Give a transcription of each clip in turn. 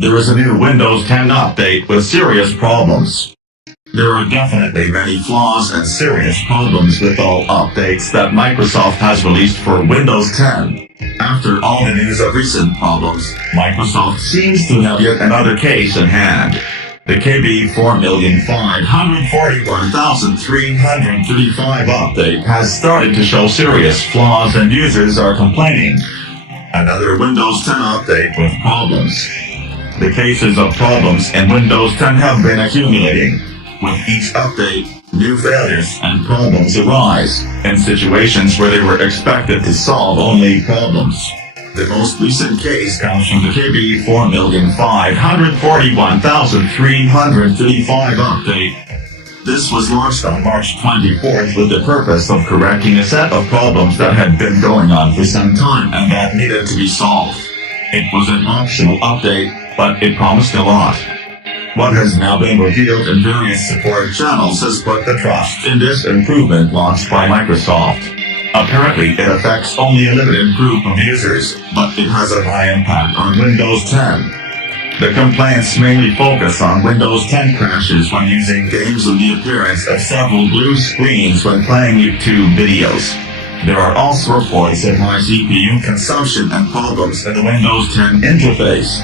There is a new Windows 10 update with serious problems. There are definitely many flaws and serious problems with all updates that Microsoft has released for Windows 10. After all the news of recent problems, Microsoft seems to have yet another case in hand. The KB 4,541,335 update has started to show serious flaws and users are complaining. Another Windows 10 update with problems. The cases of problems in Windows 10 have been accumulating. With each update, new failures and problems arise, in situations where they were expected to solve only problems. The most recent case comes from the KB 4,541,335 update. This was launched on March 24th with the purpose of correcting a set of problems that had been going on for some time and that needed to be solved. It was an optional update, but it promised a lot. What has now been revealed in various support channels has put the trust in this improvement launched by Microsoft. Apparently it affects only a limited group of users, but it has a high impact on Windows 10. The complaints mainly focus on Windows 10 crashes when using games with the appearance of several blue screens when playing YouTube videos. There are also reports of high CPU consumption and problems in the Windows 10 interface.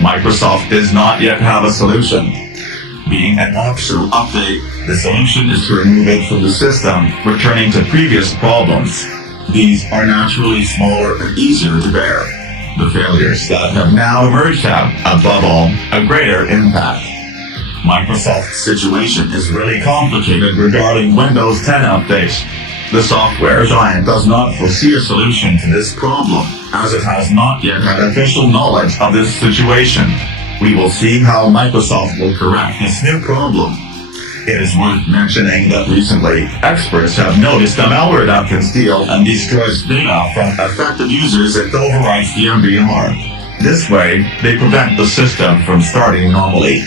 Microsoft does not yet have a solution. Being an optional update, the solution is to remove it from the system, returning to previous problems. These are naturally smaller and easier to bear. The failures that have now emerged have, above all, a greater impact. Microsoft's situation is really complicated regarding Windows 10 updates. The software giant does not foresee a solution to this problem, as it has not yet had official knowledge of this situation. We will see how Microsoft will correct this new problem. It is worth mentioning that recently, experts have noticed a malware that can steal and destroys data from affected users and overwrites the MBR. This way, they prevent the system from starting normally.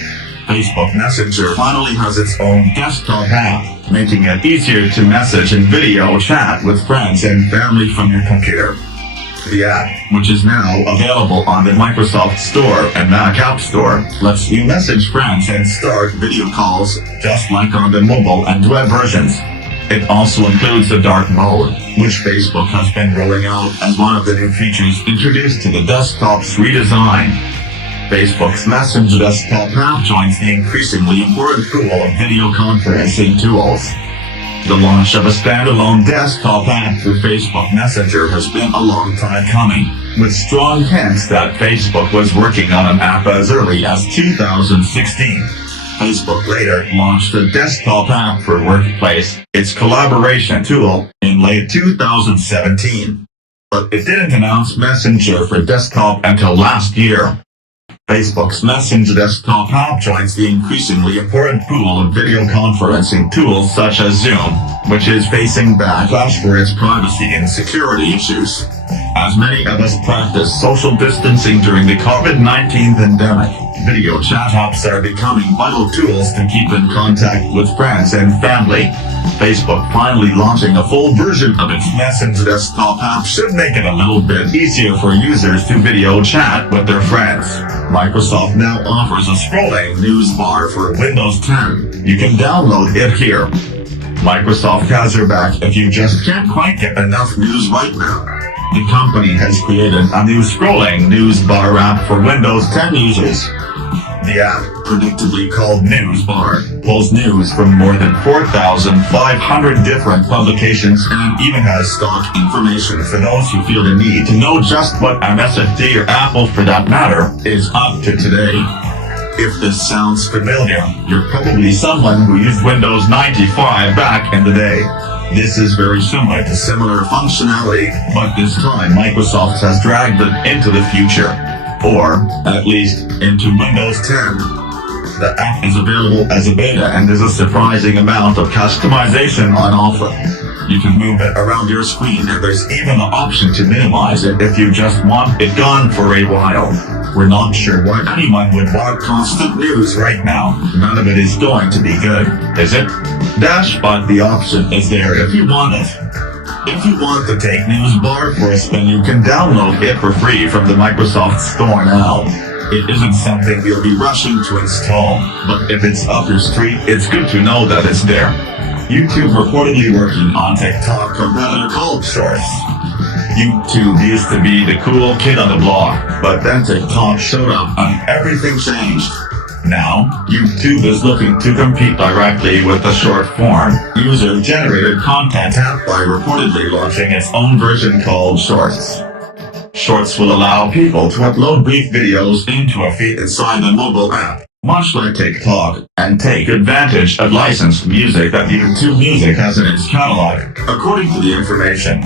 Facebook Messenger finally has its own desktop app, making it easier to message and video chat with friends and family from your computer. The app, which is now available on the Microsoft Store and Mac App Store, lets you message friends and start video calls, just like on the mobile and web versions. It also includes the dark mode, which Facebook has been rolling out as one of the new features introduced to the desktop's redesign. Facebook's Messenger desktop app joins the increasingly important pool of video conferencing tools. The launch of a standalone desktop app for Facebook Messenger has been a long time coming, with strong hints that Facebook was working on an app as early as 2016. Facebook later launched a desktop app for Workplace, its collaboration tool, in late 2017. But it didn't announce Messenger for desktop until last year. Facebook's Messenger desktop app joins the increasingly important pool of video conferencing tools such as Zoom, which is facing backlash for its privacy and security issues. As many of us practice social distancing during the COVID-19 pandemic, video chat apps are becoming vital tools to keep in contact with friends and family. Facebook finally launching a full version of its Messenger desktop app should make it a little bit easier for users to video chat with their friends. Microsoft now offers a scrolling news bar for Windows 10. You can download it here. Microsoft has your back if you just can't quite get enough news right now. The company has created a new scrolling news bar app for Windows 10 users. The app, predictably called News Bar, pulls news from more than 4,500 different publications and even has stock information for those who feel the need to know just what MSFD or Apple for that matter is up to today. If this sounds familiar, you're probably someone who used Windows 95 back in the day. This is very similar to similar functionality, but this time Microsoft has dragged it into the future. Or, at least, into Windows 10. The app is available as a beta and there's a surprising amount of customization on offer. You can move it around your screen and there's even the option to minimize it if you just want it gone for a while. We're not sure why anyone would want constant news right now. None of it is going to be good, is it? But the option is there if you want it. If you want to take News Bar for a spin, you can download it for free from the Microsoft Store now. It isn't something you'll be rushing to install, but if it's up your street, it's good to know that it's there. YouTube reportedly working on TikTok competitor called Shorts. YouTube used to be the cool kid on the block, but then TikTok showed up and everything changed. Now, YouTube is looking to compete directly with the short-form, user-generated content app by reportedly launching its own version called Shorts. Shorts will allow people to upload brief videos into a feed inside the mobile app, much like TikTok, and take advantage of licensed music that YouTube Music has in its catalog. According to the information,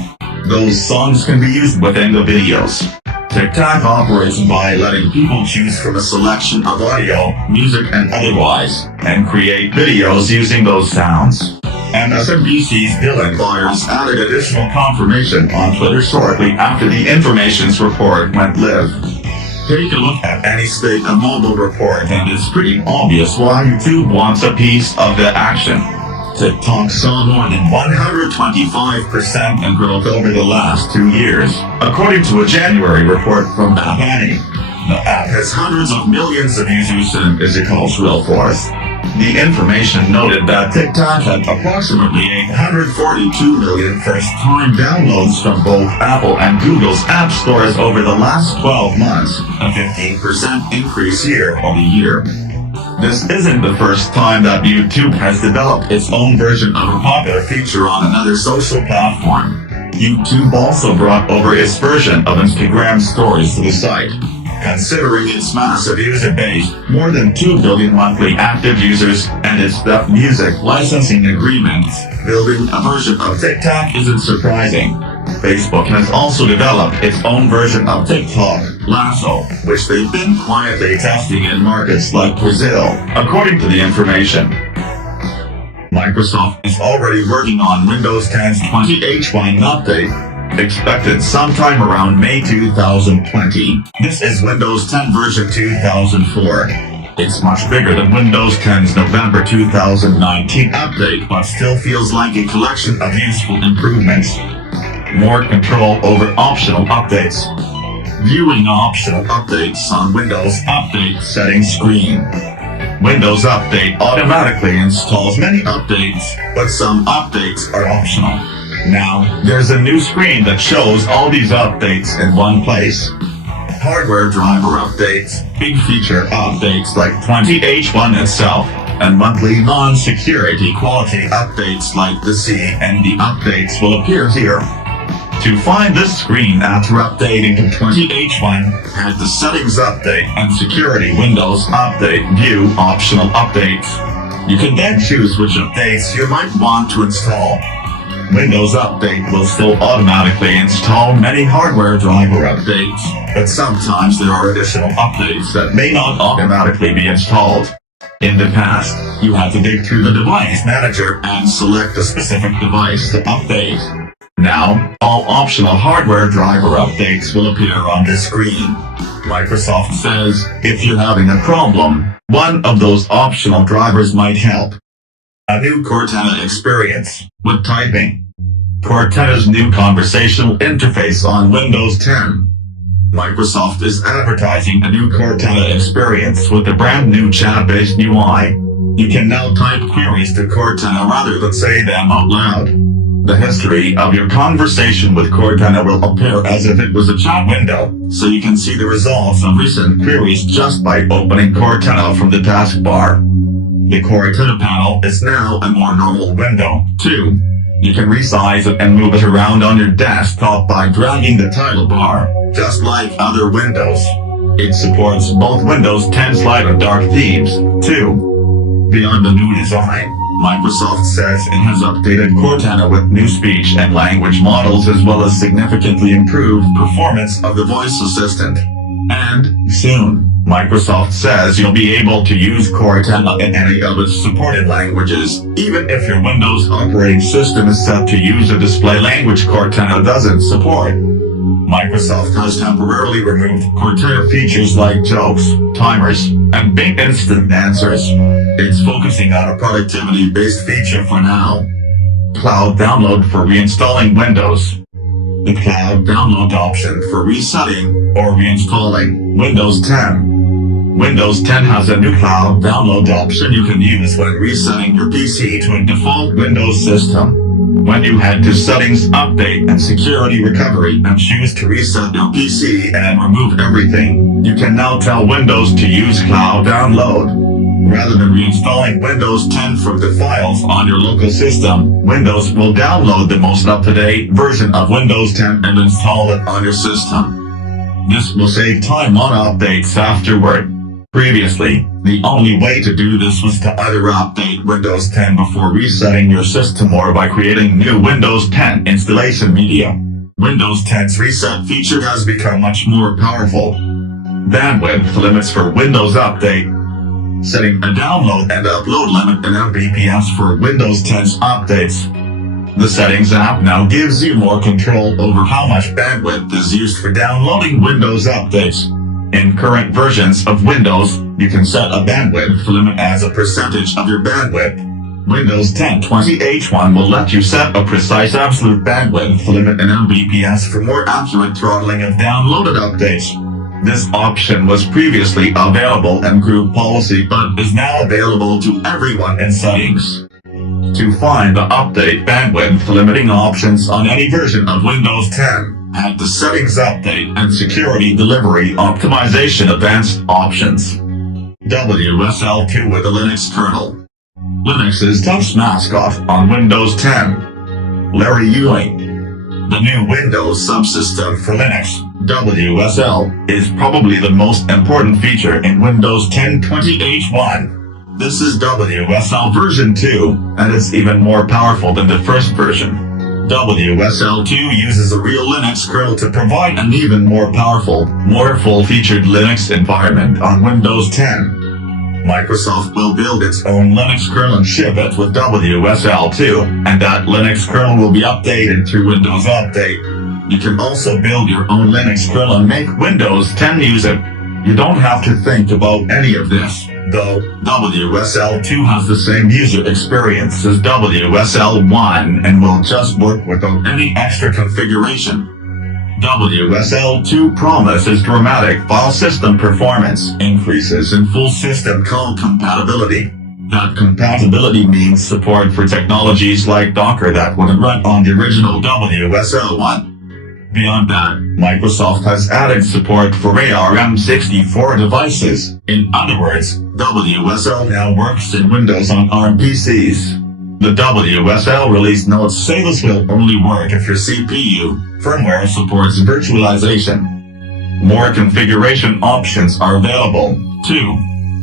those songs can be used within the videos. TikTok operates by letting people choose from a selection of audio, music and otherwise, and create videos using those sounds. And MSNBC's Dylan Byers added additional confirmation on Twitter shortly after the information's report went live. Take a look at any state of mobile report and it's pretty obvious why YouTube wants a piece of the action. TikTok saw more than 125% in growth over the last 2 years, according to a January report from App Annie. The app has hundreds of millions of users and is a cultural force. The information noted that TikTok had approximately 842 million first-time downloads from both Apple and Google's app stores over the last 12 months, a 15% increase year-over-year. This isn't the first time that YouTube has developed its own version of a popular feature on another social platform. YouTube also brought over its version of Instagram Stories to the site. Considering its massive user base, more than 2 billion monthly active users, and its depth music licensing agreements, building a version of TikTok isn't surprising. Facebook has also developed its own version of TikTok, Lasso, which they've been quietly testing in markets like Brazil, according to the information. Microsoft is already working on Windows 10's 20H1 update, expected sometime around May 2020. This is Windows 10 version 2004. It's much bigger than Windows 10's November 2019 update, but still feels like a collection of useful improvements. More control over optional updates. Viewing optional updates on Windows Update settings screen. Windows Update automatically installs many updates, but some updates are optional. Now, there's a new screen that shows all these updates in one place. Hardware driver updates, big feature updates like 20H1 itself, and monthly non-security quality updates like the C and D updates will appear here. To find this screen after updating to 20H1, head to Settings Update and Security Windows Update View Optional Updates. You can then choose which updates you might want to install. Windows Update will still automatically install many hardware driver updates, but sometimes there are additional updates that may not automatically be installed. In the past, you had to dig through the device manager and select a specific device to update. Now, all optional hardware driver updates will appear on this screen. Microsoft says, if you're having a problem, one of those optional drivers might help. A new Cortana experience with typing. Cortana's new conversational interface on Windows 10. Microsoft is advertising a new Cortana experience with a brand new chat-based UI. You can now type queries to Cortana rather than say them out loud. The history of your conversation with Cortana will appear as if it was a chat window, so you can see the results of recent queries just by opening Cortana from the taskbar. The Cortana panel is now a more normal window, too. You can resize it and move it around on your desktop by dragging the title bar, just like other windows. It supports both Windows 10's light and dark themes, too. Beyond the new design, Microsoft says it has updated Cortana with new speech and language models as well as significantly improved performance of the voice assistant. And, soon, Microsoft says you'll be able to use Cortana in any of its supported languages, even if your Windows operating system is set to use a display language Cortana doesn't support. Microsoft has temporarily removed Cortana features like jokes, timers, and Bing Instant Answers. It's focusing on a productivity-based feature for now. Cloud download for reinstalling Windows. The cloud download option for resetting or reinstalling Windows 10. Windows 10 has a new cloud download option you can use when resetting your PC to a default Windows system. When you head to Settings, Update, and Security Recovery and choose to reset your PC and remove everything, you can now tell Windows to use Cloud Download. Rather than reinstalling Windows 10 from the files on your local system, Windows will download the most up-to-date version of Windows 10 and install it on your system. This will save time on updates afterward. Previously, the only way to do this was to either update Windows 10 before resetting your system or by creating new Windows 10 installation media. Windows 10's reset feature has become much more powerful. Bandwidth limits for Windows Update. Setting a download and upload limit in Mbps for Windows 10's updates. The Settings app now gives you more control over how much bandwidth is used for downloading Windows updates. In current versions of Windows, you can set a bandwidth limit as a percentage of your bandwidth. Windows 10 20H1 will let you set a precise absolute bandwidth limit in Mbps for more accurate throttling of downloaded updates. This option was previously available in Group Policy but is now available to everyone in Settings. To find the update bandwidth limiting options on any version of Windows 10, head to Settings, Update, and Security Delivery Optimization Advanced Options. WSL2 with a Linux kernel. Linux's touch mascot on Windows 10. Larry Ewing. The new Windows subsystem for Linux, WSL, is probably the most important feature in Windows 10 20H1. This is WSL version 2, and it's even more powerful than the first version. WSL2 uses a real Linux kernel to provide an even more powerful, more full-featured Linux environment on Windows 10. Microsoft will build its own Linux kernel and ship it with WSL2, and that Linux kernel will be updated through Windows Update. You can also build your own Linux kernel and make Windows 10 use it. You don't have to think about any of this, though. WSL2 has the same user experience as WSL1 and will just work without any extra configuration. WSL2 promises dramatic file system performance increases in full system call compatibility. That compatibility means support for technologies like Docker that wouldn't run on the original WSL1. Beyond that, Microsoft has added support for ARM64 devices. In other words, WSL now works in Windows on ARM PCs. The WSL release notes say this will only work if your CPU firmware supports virtualization. More configuration options are available, too.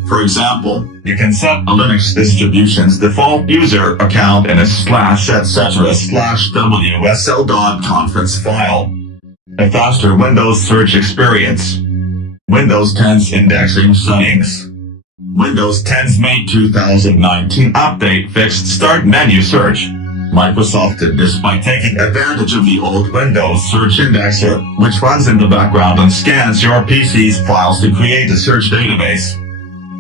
For example, you can set a Linux distribution's default user account in a /etc/wsl.conference file. A faster Windows search experience. Windows 10's indexing settings. Windows 10's May 2019 update fixed Start Menu Search. Microsoft did this by taking advantage of the old Windows Search Indexer, which runs in the background and scans your PC's files to create a search database.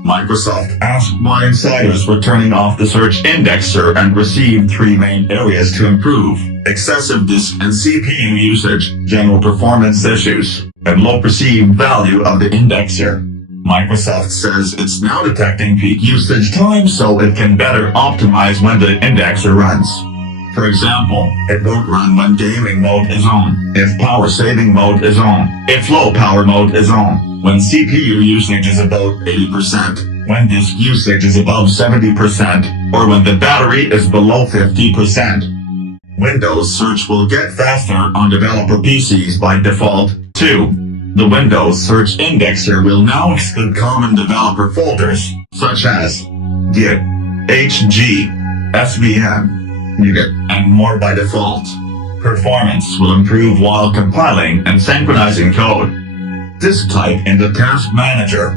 Microsoft asked why insiders were turning off the search indexer and received three main areas to improve: excessive disk and CPU usage, general performance issues, and low perceived value of the indexer. Microsoft says it's now detecting peak usage time so it can better optimize when the indexer runs. For example, it won't run when gaming mode is on, if power saving mode is on, if low power mode is on, when CPU usage is about 80%, when disk usage is above 70%, or when the battery is below 50%. Windows Search will get faster on developer PCs by default, too. The Windows Search Indexer will now exclude common developer folders, such as Git, HG, SVN, NuGet, and more by default. Performance will improve while compiling and synchronizing code. Disk type in the Task Manager.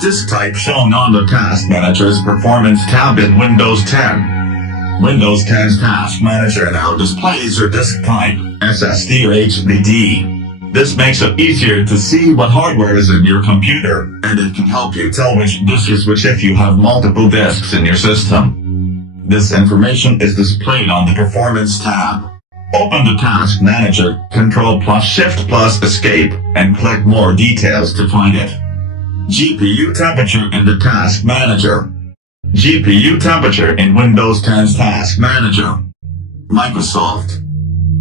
Disk type shown on the Task Manager's Performance tab in Windows 10. Windows 10's Task Manager now displays your disk type, SSD or HDD. This makes it easier to see what hardware is in your computer, and it can help you tell which disk is which if you have multiple disks in your system. This information is displayed on the Performance tab. Open the Task Manager, Ctrl+Shift+Escape, and click More Details to find it. GPU temperature in the Task Manager. GPU temperature in Windows 10's Task Manager. Microsoft.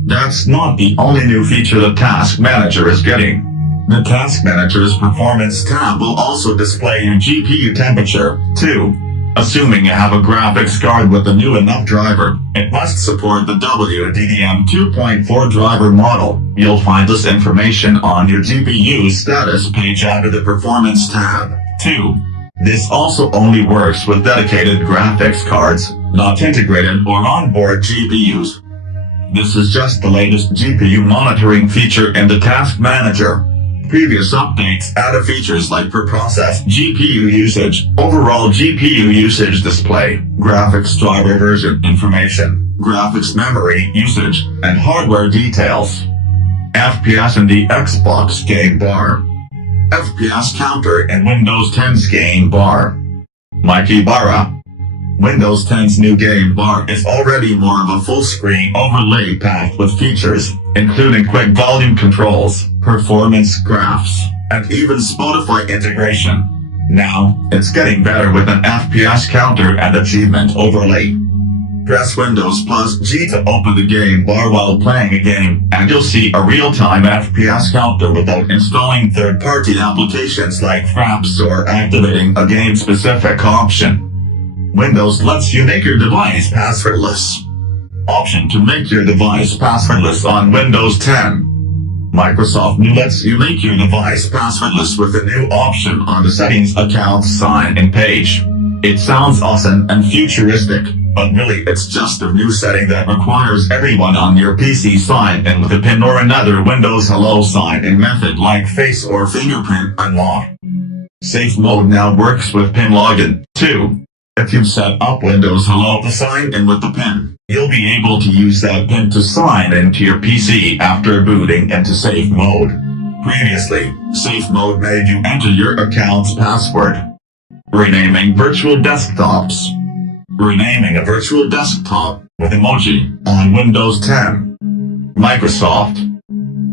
That's not the only new feature the Task Manager is getting. The Task Manager's Performance tab will also display your GPU temperature, too. Assuming you have a graphics card with a new enough driver, it must support the WDDM 2.4 driver model. You'll find this information on your GPU status page under the Performance tab, too. This also only works with dedicated graphics cards, not integrated or onboard GPUs. This is just the latest GPU monitoring feature in the Task Manager. Previous updates added features like per process GPU usage, overall GPU usage display, graphics driver version information, graphics memory usage, and hardware details. FPS in the Xbox game bar. FPS counter in Windows 10's game bar. Mikey Barra. Windows 10's new game bar is already more of a full-screen overlay packed with features, including quick volume controls, performance graphs, and even Spotify integration. Now, it's getting better with an FPS counter and achievement overlay. Press Windows plus G to open the game bar while playing a game, and you'll see a real-time FPS counter without installing third-party applications like Fraps or activating a game-specific option. Windows lets you make your device passwordless. Option to make your device passwordless on Windows 10. Microsoft New lets you make your device passwordless with a new option on the Settings Account Sign-In page. It sounds awesome and futuristic, but really it's just a new setting that requires everyone on your PC sign in with a PIN or another Windows Hello sign-in method like Face or Fingerprint Unlock. Safe Mode now works with PIN login, too. If you've set up Windows Hello to sign in with the PIN, you'll be able to use that PIN to sign into your PC after booting into Safe Mode. Previously, Safe Mode made you enter your account's password. Renaming virtual desktops. Renaming a virtual desktop with emoji on Windows 10. Microsoft.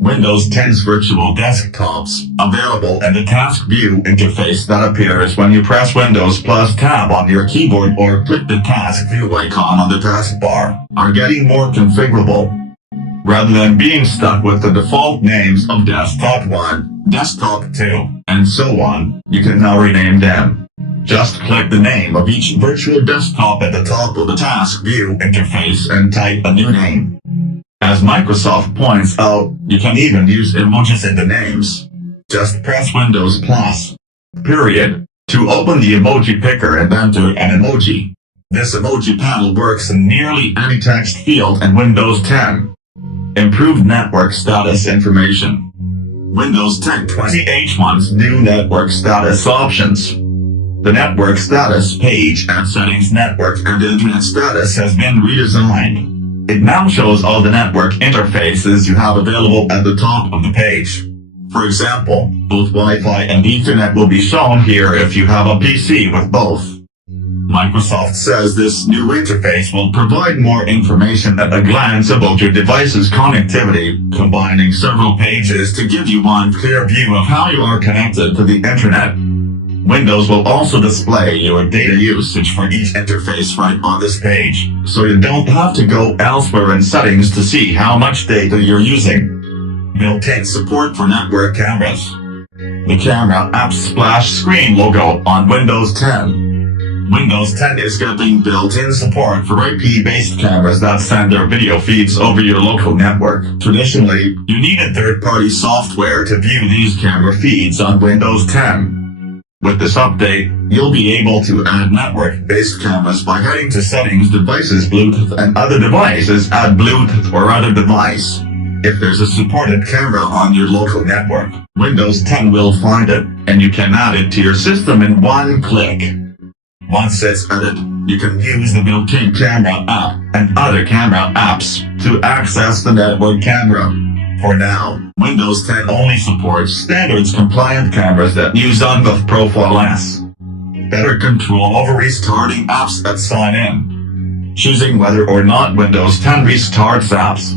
Windows 10's virtual desktops, available in the task view interface that appears when you press Windows plus tab on your keyboard or click the task view icon on the taskbar, are getting more configurable. Rather than being stuck with the default names of Desktop 1, Desktop 2, and so on, you can now rename them. Just click the name of each virtual desktop at the top of the task view interface and type a new name. As Microsoft points out, you can even use emojis in the names. Just press Windows plus, period, to open the emoji picker and enter an emoji. This emoji panel works in nearly any text field in Windows 10. Improved network status information. Windows 10 20H1's new network status options. The network status page and settings network and internet status has been redesigned. It now shows all the network interfaces you have available at the top of the page. For example, both Wi-Fi and Ethernet will be shown here if you have a PC with both. Microsoft says this new interface will provide more information at a glance about your device's connectivity, combining several pages to give you one clear view of how you are connected to the internet. Windows will also display your data usage for each interface right on this page, so you don't have to go elsewhere in settings to see how much data you're using. Built-in support for network cameras. The Camera App splash screen logo on Windows 10. Windows 10 is getting built-in support for IP-based cameras that send their video feeds over your local network. Traditionally, you needed third-party software to view these camera feeds on Windows 10. With this update, you'll be able to add network-based cameras by heading to Settings, Devices, Bluetooth, and Other Devices, add Bluetooth or other device. If there's a supported camera on your local network, Windows 10 will find it, and you can add it to your system in one click. Once it's added, you can use the built-in camera app and other camera apps to access the network camera. For now, Windows 10 only supports standards-compliant cameras that use UNGOV Profile S. Better control over restarting apps that sign in. Choosing whether or not Windows 10 restarts apps.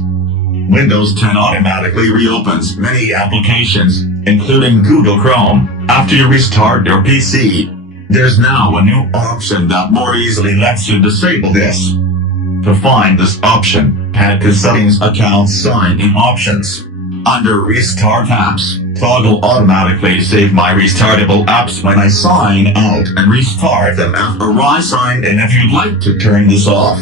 Windows 10 automatically reopens many applications, including Google Chrome, after you restart your PC. There's now a new option that more easily lets you disable this. To find this option, head to Settings, Account, Sign In Options. Under Restart Apps, toggle Automatically Save My Restartable Apps when I sign out and restart them after I sign in if you'd like to turn this off.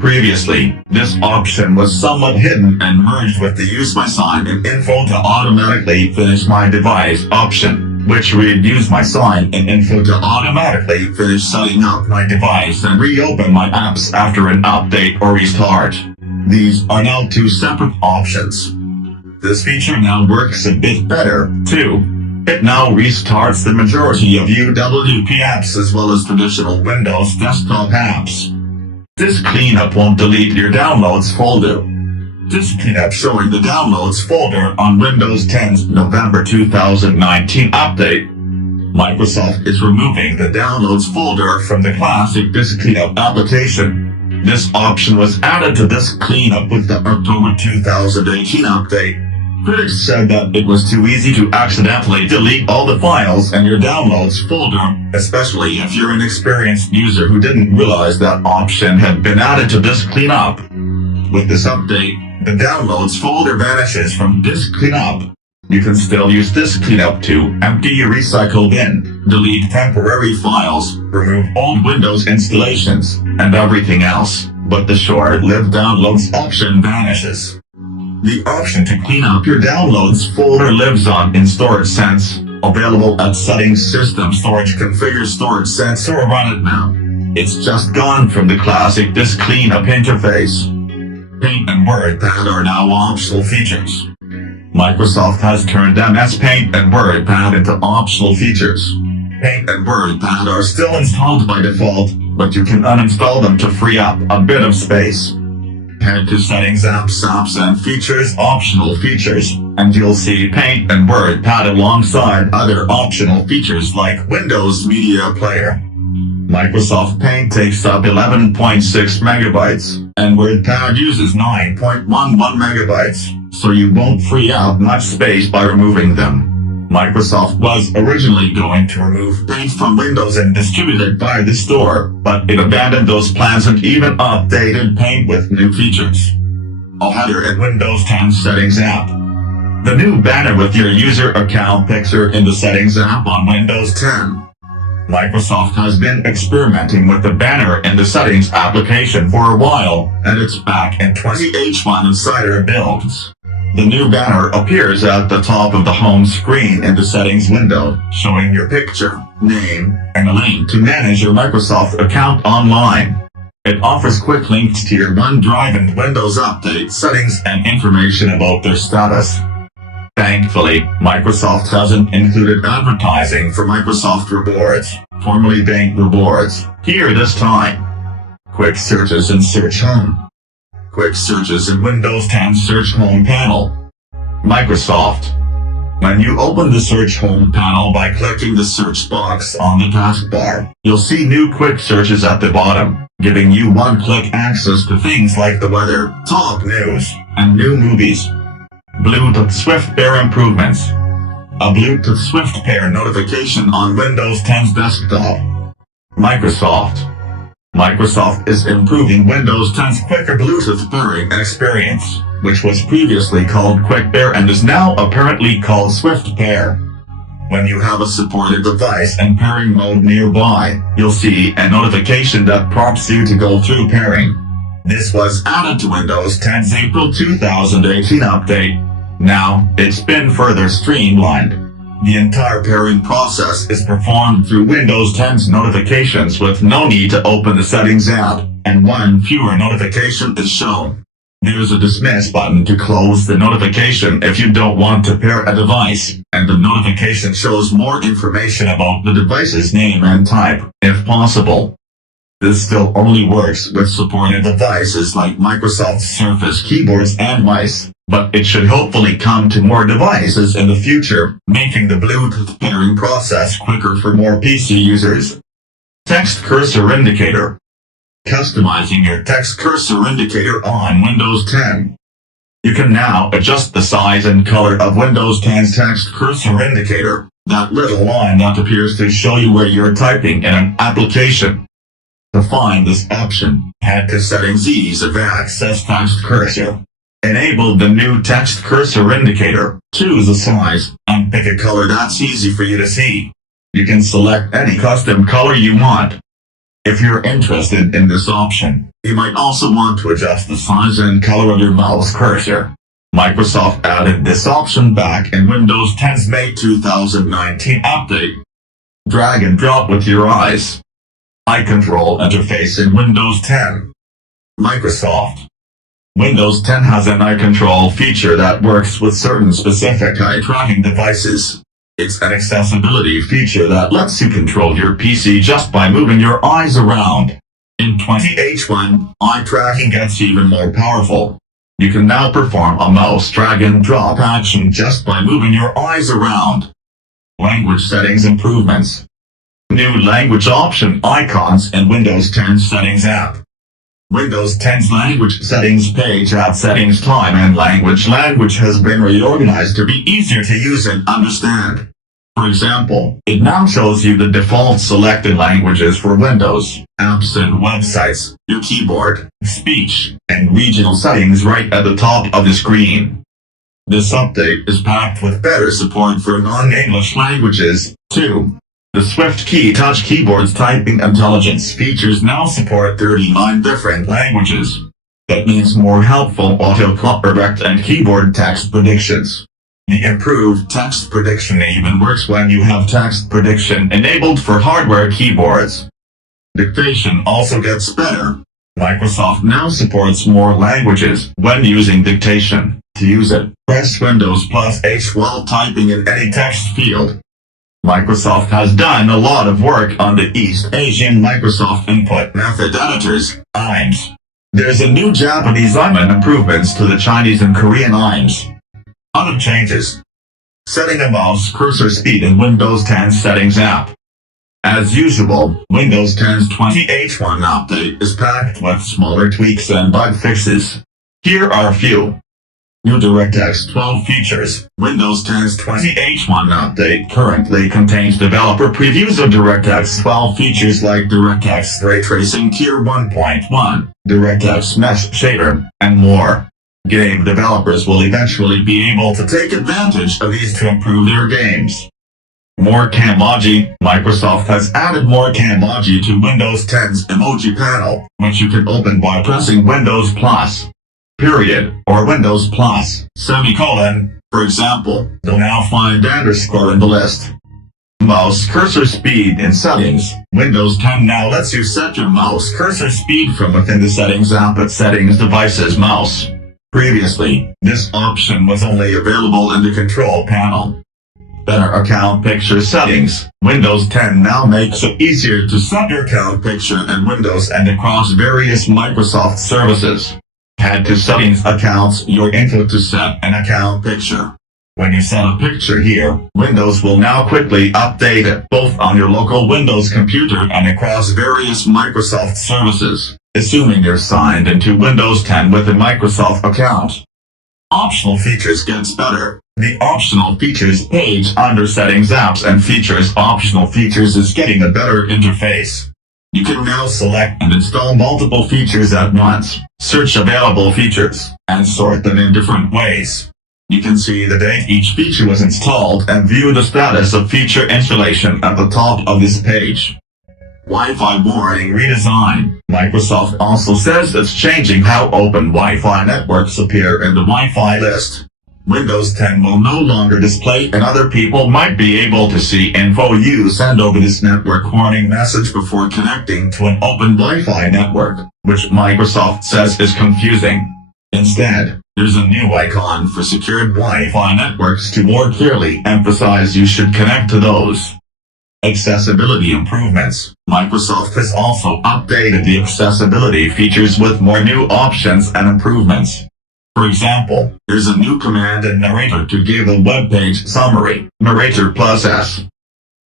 Previously, this option was somewhat hidden and merged with the Use My Sign In info to automatically finish my device option, which would use my sign in info to automatically finish setting up my device and reopen my apps after an update or restart. These are now two separate options. This feature now works a bit better, too. It now restarts the majority of UWP apps as well as traditional Windows desktop apps. This cleanup won't delete your Downloads folder. This cleanup showing the Downloads folder on Windows 10's November 2019 update. Microsoft is removing the Downloads folder from the classic Disk Cleanup application. This option was added to this cleanup with the October 2018 update. Critics said that it was too easy to accidentally delete all the files in your Downloads folder, especially if you're an experienced user who didn't realize that option had been added to Disk Cleanup. With this update, the Downloads folder vanishes from Disk Cleanup. You can still use Disk Cleanup to empty your recycle bin, delete temporary files, remove old Windows installations, and everything else, but the short-lived Downloads option vanishes. The option to clean up your Downloads folder lives on in StorageSense, available at Settings, System Storage, Configure StorageSense, or Run It Now. It's just gone from the classic Disk Cleanup interface. Paint and WordPad are now optional features. Microsoft has turned MS Paint and WordPad into optional features. Paint and WordPad are still installed by default, but you can uninstall them to free up a bit of space. Head to Settings, Apps and Features, Optional Features, and you'll see Paint and WordPad alongside other optional features like Windows Media Player. Microsoft Paint takes up 11.6 megabytes, and WordPad uses 9.11 megabytes, so you won't free up much space by removing them. Microsoft was originally going to remove Paint from Windows and distribute it by the store, but it abandoned those plans and even updated Paint with new features. A header in Windows 10 Settings app. The new banner with your user account picture in the Settings app on Windows 10. Microsoft has been experimenting with the banner in the Settings application for a while, and it's back in 20H1 Insider builds. The new banner appears at the top of the home screen in the Settings window, showing your picture, name, and a link to manage your Microsoft account online. It offers quick links to your OneDrive and Windows Update settings and information about their status. Thankfully, Microsoft hasn't included advertising for Microsoft Rewards, formerly Bank Rewards, here this time. Quick searches in Search Home. Quick searches in Windows 10 Search Home panel. Microsoft. When you open the Search Home panel by clicking the search box on the taskbar, you'll see new quick searches at the bottom, giving you one-click access to things like the weather, top news, and new movies. Bluetooth Swift Pair improvements. A Bluetooth Swift Pair notification on Windows 10's desktop. Microsoft. Microsoft is improving Windows 10's quicker Bluetooth pairing experience, which was previously called Quick Pair and is now apparently called Swift Pair. When you have a supported device and pairing mode nearby, you'll see a notification that prompts you to go through pairing. This was added to Windows 10's April 2018 update. Now, it's been further streamlined. The entire pairing process is performed through Windows 10's notifications with no need to open the Settings app, and one fewer notification is shown. There's a dismiss button to close the notification if you don't want to pair a device, and the notification shows more information about the device's name and type, if possible. This still only works with supported devices like Microsoft Surface keyboards and mice, but it should hopefully come to more devices in the future, making the Bluetooth pairing process quicker for more PC users. Text Cursor Indicator. Customizing your text cursor indicator on Windows 10. You can now adjust the size and color of Windows 10's text cursor indicator, that little line that appears to show you where you're typing in an application. To find this option, head to Settings, Ease of Access Text Cursor. Enable the new text cursor indicator, choose a size, and pick a color that's easy for you to see. You can select any custom color you want. If you're interested in this option, you might also want to adjust the size and color of your mouse cursor. Microsoft added this option back in Windows 10's May 2019 update. Drag and drop with your eyes. Eye control interface in Windows 10. Microsoft. Windows 10 has an eye control feature that works with certain specific eye tracking devices. It's an accessibility feature that lets you control your PC just by moving your eyes around. In 20H1, eye tracking gets even more powerful. You can now perform a mouse drag and drop action just by moving your eyes around. Language settings improvements. New language option icons in Windows 10 Settings app. Windows 10's language settings page adds settings time and language has been reorganized to be easier to use and understand. For example, it now shows you the default selected languages for Windows, apps and websites, your keyboard, speech, and regional settings right at the top of the screen. This update is packed with better support for non-English languages, too. The SwiftKey Touch Keyboard's typing intelligence features now support 39 different languages. That means more helpful autocorrect and keyboard text predictions. The improved text prediction even works when you have text prediction enabled for hardware keyboards. Dictation also gets better. Microsoft now supports more languages when using dictation. To use it, press Windows plus H while typing in any text field. Microsoft has done a lot of work on the East Asian Microsoft Input Method Editors, IMEs. There's a new Japanese IME and improvements to the Chinese and Korean IMEs. Other changes. Setting a mouse cursor speed in Windows 10 Settings app. As usual, Windows 10's 20H1 update is packed with smaller tweaks and bug fixes. Here are a few. New DirectX 12 features. Windows 10's 20H1 update currently contains developer previews of DirectX 12 features like DirectX Ray Tracing Tier 1.1, DirectX Mesh Shader, and more. Game developers will eventually be able to take advantage of these to improve their games. More Camoji. Microsoft has added more Camoji to Windows 10's emoji panel, which you can open by pressing Windows plus, period, or Windows plus, semicolon. For example, you'll now find underscore in the list. Mouse cursor speed in settings. Windows 10 now lets you set your mouse cursor speed from within the Settings app at Settings Devices Mouse. Previously, this option was only available in the control panel. Better account picture settings. Windows 10 now makes it easier to set your account picture in Windows and across various Microsoft services. Head to Settings Accounts, your info to set an account picture. When you set a picture here, Windows will now quickly update it both on your local Windows computer and across various Microsoft services, assuming you're signed into Windows 10 with a Microsoft account. Optional features gets better. The Optional Features page under Settings Apps and Features Optional Features is getting a better interface. You can now select and install multiple features at once, search available features, and sort them in different ways. You can see the date each feature was installed and view the status of feature installation at the top of this page. Wi-Fi warning redesign. Microsoft also says it's changing how open Wi-Fi networks appear in the Wi-Fi list. Windows 10 will no longer display and other people might be able to see info you send over this network warning message before connecting to an open Wi-Fi network, which Microsoft says is confusing. Instead, there's a new icon for secured Wi-Fi networks to more clearly emphasize you should connect to those. Accessibility improvements. Microsoft has also updated the accessibility features with more new options and improvements. For example, there's a new command in Narrator to give a web page summary, Narrator plus S.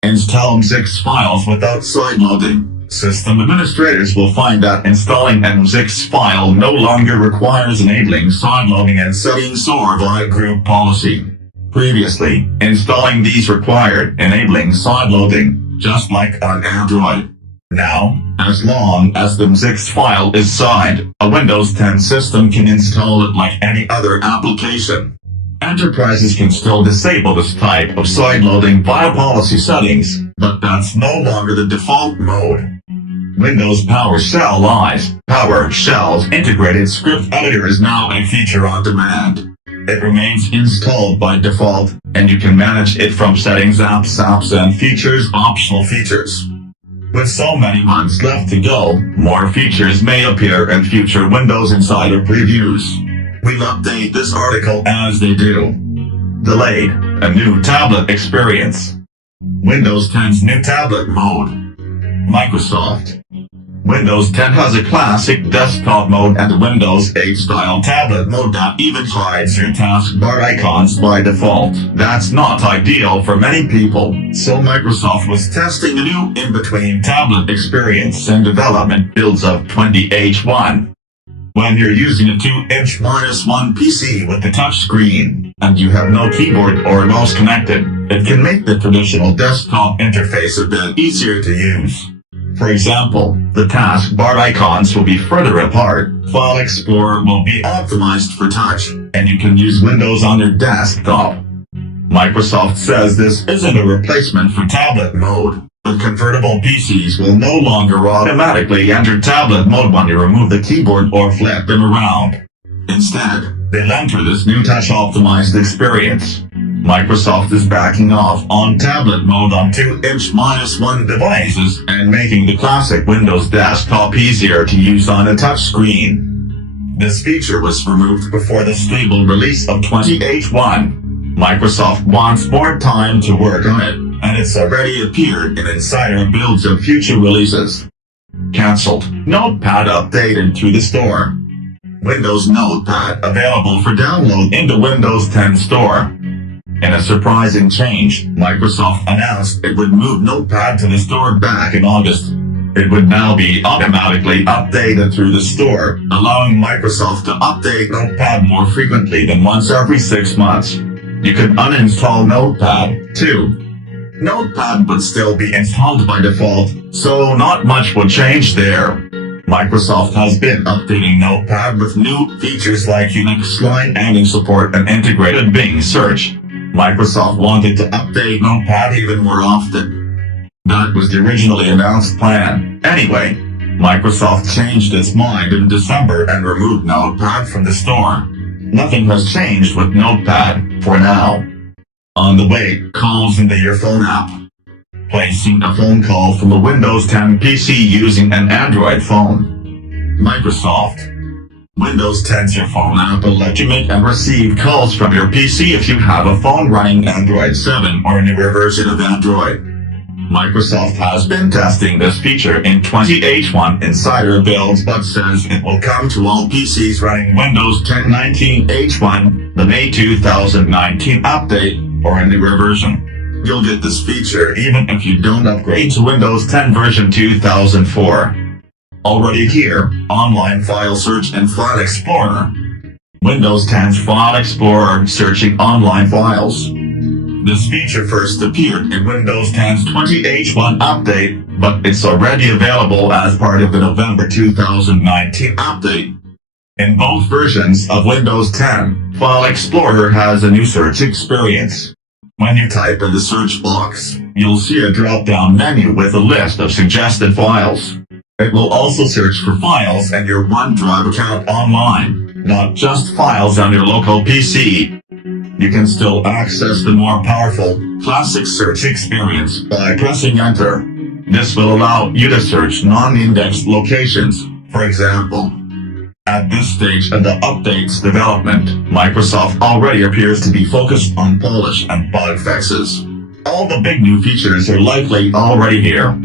Install 6 files without sideloading. System administrators will find that installing an M6 file no longer requires enabling sideloading and setting SOAR via group policy. Previously, installing these required enabling sideloading, just like on Android. Now, as long as the M6 file is signed, a Windows 10 system can install it like any other application. Enterprises can still disable this type of sideloading via policy settings, but that's no longer the default mode. Windows PowerShell Live, PowerShell's integrated script editor is now a feature on demand. It remains installed by default, and you can manage it from settings, apps, and features, optional features. With so many months left to go, more features may appear in future Windows Insider previews. We'll update this article as they do. Delayed, a new tablet experience. Windows 10's new tablet mode. Microsoft. Windows 10 has a classic desktop mode and a Windows 8 style tablet mode that even hides your taskbar icons by default. That's not ideal for many people, so Microsoft was testing a new in-between tablet experience in development builds of 20H1. When you're using a 2-inch-1 PC with a touchscreen, and you have no keyboard or mouse connected, it can make the traditional desktop interface a bit easier to use. For example, the taskbar icons will be further apart, File Explorer will be optimized for touch, and you can use Windows on your desktop. Microsoft says this isn't a replacement for tablet mode, but convertible PCs will no longer automatically enter tablet mode when you remove the keyboard or flip them around. Instead, they'll enter this new touch-optimized experience. Microsoft is backing off on tablet mode on 2-inch-1 devices and making the classic Windows desktop easier to use on a touchscreen. This feature was removed before the stable release of 20H1. Microsoft wants more time to work on it, and it's already appeared in insider builds of future releases. Cancelled. Notepad updated to the store. Windows Notepad available for download in the Windows 10 store. In a surprising change, Microsoft announced it would move Notepad to the store back in August. It would now be automatically updated through the store, allowing Microsoft to update Notepad more frequently than once every 6 months. You could uninstall Notepad, too. Notepad would still be installed by default, so not much would change there. Microsoft has been updating Notepad with new features like Unix line ending support and integrated Bing search. Microsoft wanted to update Notepad even more often. That was the originally announced plan. Anyway, Microsoft changed its mind in December and removed Notepad from the store. Nothing has changed with Notepad, for now. On the way, calls in the Your Phone app. Placing a phone call from a Windows 10 PC using an Android phone. Microsoft. Windows 10's Your Phone app will let you make and receive calls from your PC if you have a phone running Android 7 or a newer version of Android. Microsoft has been testing this feature in 20H1 insider builds but says it will come to all PCs running Windows 10 19H1, the May 2019 update, or a newer version. You'll get this feature even if you don't upgrade to Windows 10 version 2004. Already here, Online File Search and File Explorer. Windows 10's File Explorer searching online files. This feature first appeared in Windows 10's 20H1 update, but it's already available as part of the November 2019 update. In both versions of Windows 10, File Explorer has a new search experience. When you type in the search box, you'll see a drop-down menu with a list of suggested files. It will also search for files and your OneDrive account online, not just files on your local PC. You can still access the more powerful, classic search experience by pressing Enter. This will allow you to search non-indexed locations, for example. At this stage of the update's development, Microsoft already appears to be focused on polish and bug fixes. All the big new features are likely already here.